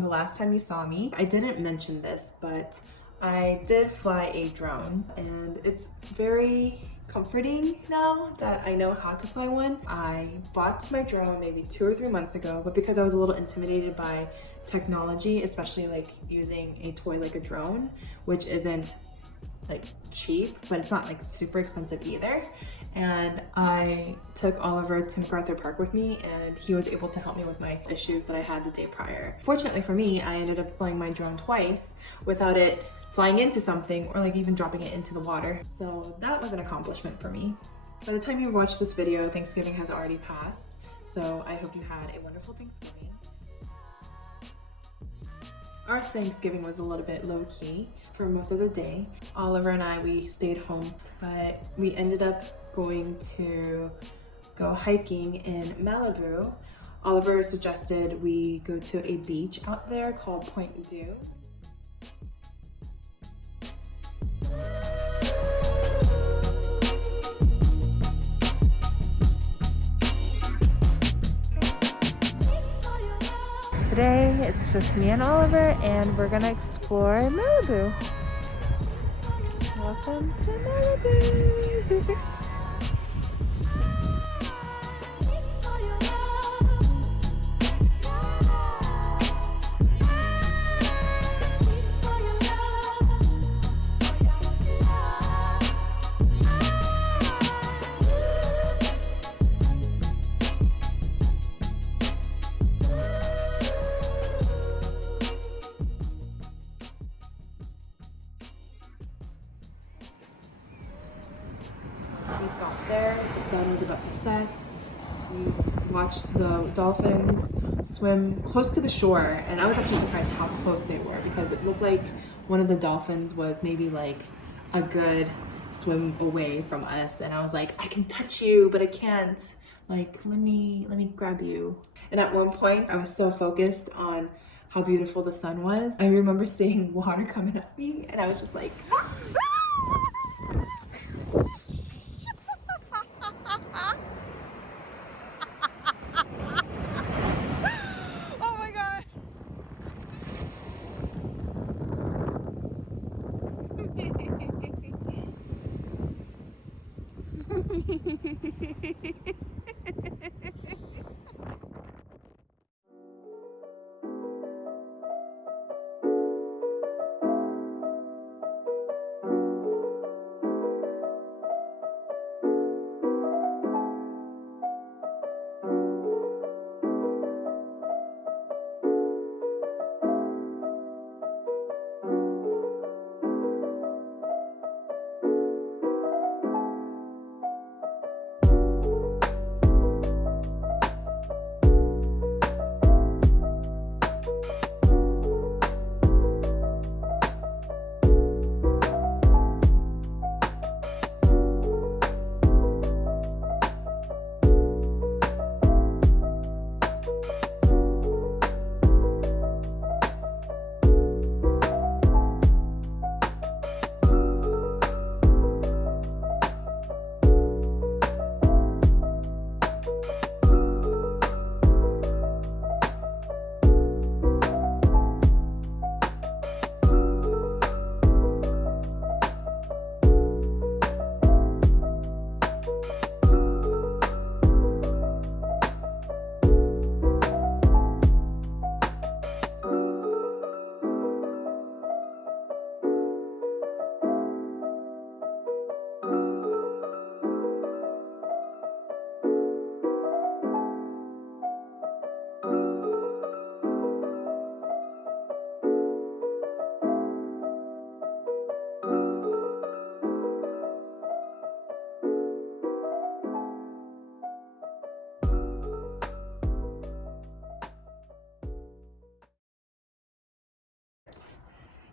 from the last time you saw me. I didn't mention this, but I did fly a drone, and it's very comforting now that I know how to fly one. I bought my drone maybe 2 or 3 months ago, but because I was a little intimidated by technology, especially like using a toy like a drone, which isn't like cheap, but it's not like super expensive either. And I took Oliver to MacArthur Park with me, and he was able to help me with my issues that I had the day prior. Fortunately for me, I ended up flying my drone twice without it flying into something or like even dropping it into the water. So that was an accomplishment for me. By the time you watch this video, Thanksgiving has already passed. So I hope you had a wonderful Thanksgiving. Our Thanksgiving was a little bit low-key for most of the day. Oliver and we stayed home, but we ended up going to go hiking in Malibu. Oliver suggested we go to a beach out there called Dume. Today, it's just me and Oliver, and we're gonna explore Malibu. Welcome to Malibu! We got there, the sun was about to set. We watched the dolphins swim close to the shore, and I was actually surprised how close they were because it looked like one of the dolphins was maybe like a good swim away from us, and I was like, I can touch you, but I can't. Like, let me grab you. And at one point, I was so focused on how beautiful the sun was. I remember seeing water coming at me, and I was just like,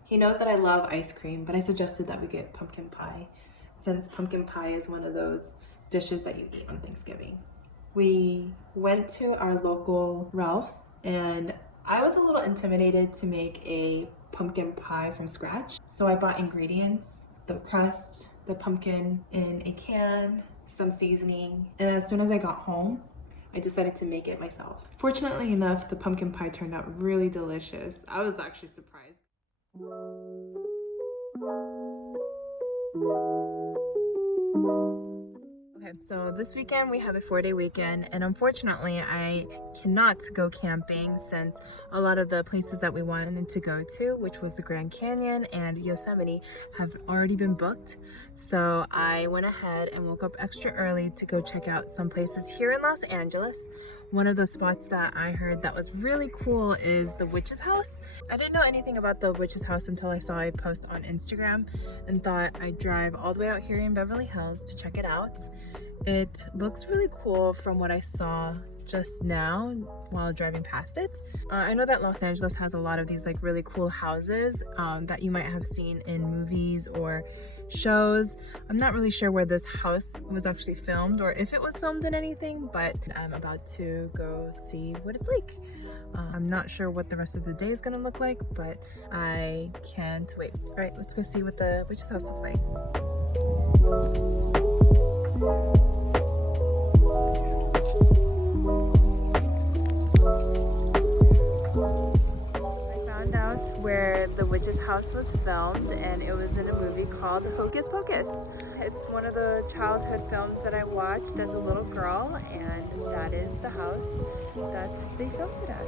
he knows that I love ice cream, but I suggested that we get pumpkin pie, since pumpkin pie is one of those dishes that you eat on Thanksgiving. We went to our local Ralph's, and I was a little intimidated to make a pumpkin pie from scratch. So I bought ingredients, the crust, the pumpkin in a can, some seasoning, and as soon as I got home, I decided to make it myself. Fortunately enough, the pumpkin pie turned out really delicious. I was actually surprised. Okay, so this weekend we have a 4-day weekend, and unfortunately I cannot go camping since a lot of the places that we wanted to go to, which was the Grand Canyon and Yosemite, have already been booked. So I went ahead and woke up extra early to go check out some places here in Los Angeles. One of the spots that I heard that was really cool is the Witch's House. I didn't know anything about the Witch's House until I saw a post on Instagram and thought I'd drive all the way out here in Beverly Hills to check it out. It looks really cool from what I saw just now while driving past it. I know that Los Angeles has a lot of these like really cool houses that you might have seen in movies or shows. I'm not really sure where this house was actually filmed or if it was filmed in anything, but I'm about to go see what it's like. I'm not sure what the rest of the day is gonna look like, but I can't wait. All right, let's go see what the witch's house looks like. Where the witch's house was filmed, and it was in a movie called Hocus Pocus. It's one of the childhood films that I watched as a little girl, and that is the house that they filmed it at.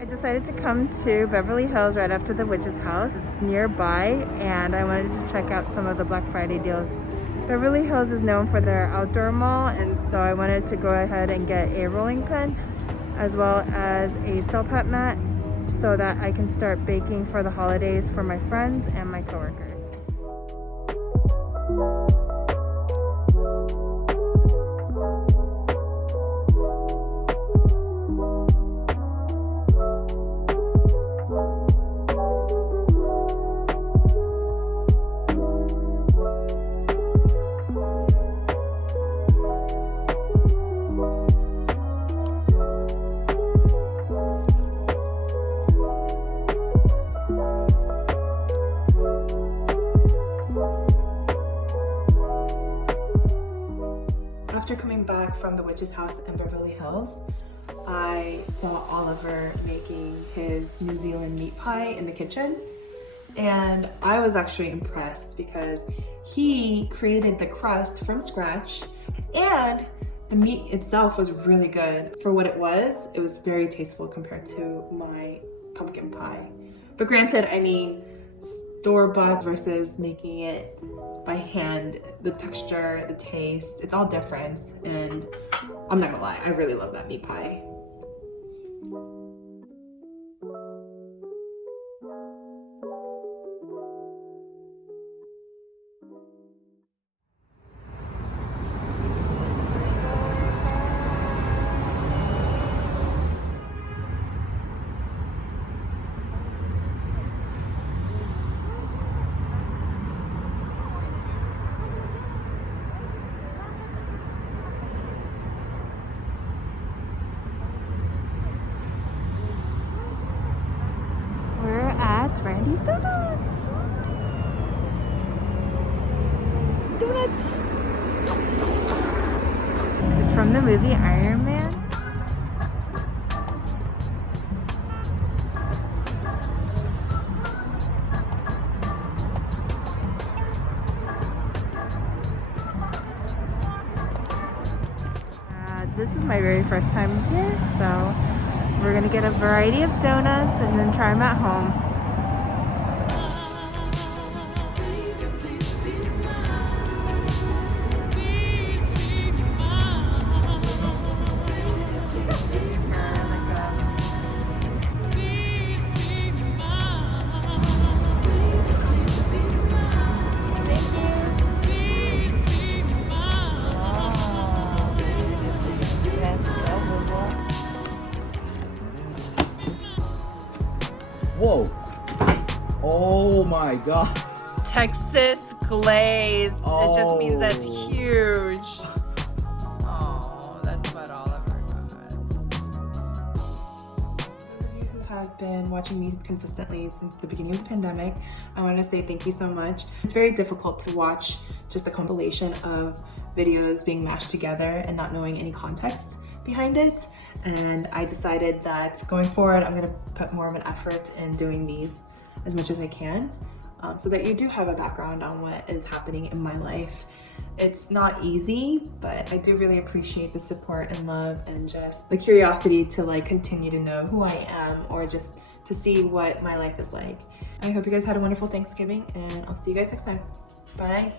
I decided to come to Beverly Hills right after the witch's house. It's nearby, and I wanted to check out some of the Black Friday deals. Beverly Hills is known for their outdoor mall, and so I wanted to go ahead and get a rolling pin as well as a cell pad mat so that I can start baking for the holidays for my friends and my coworkers. After coming back from the witch's house in Beverly Hills, I saw Oliver making his New Zealand meat pie in the kitchen, and I was actually impressed because he created the crust from scratch, and the meat itself was really good. For what it was very tasteful compared to my pumpkin pie. But granted, I mean, store-bought versus making it by hand, the texture, the taste, it's all different, and I'm not gonna lie, I really love that meat pie. Randy's Donuts! Donuts! It's from the movie Iron Man. This is my very first time here, so we're gonna get a variety of donuts and then try them at home. Whoa. Oh my god. Texas glaze. Oh. It just means that's huge. Oh, that's what Oliver got. Those of you who have been watching me consistently since the beginning of the pandemic, I want to say thank you so much. It's very difficult to watch just a compilation of videos being mashed together and not knowing any context behind it. And I decided that going forward, I'm gonna put more of an effort in doing these as much as I can, so that you do have a background on what is happening in my life. It's not easy, but I do really appreciate the support and love and just the curiosity to like continue to know who I am, or just to see what my life is like. I hope you guys had a wonderful Thanksgiving, and I'll see you guys next time. Bye.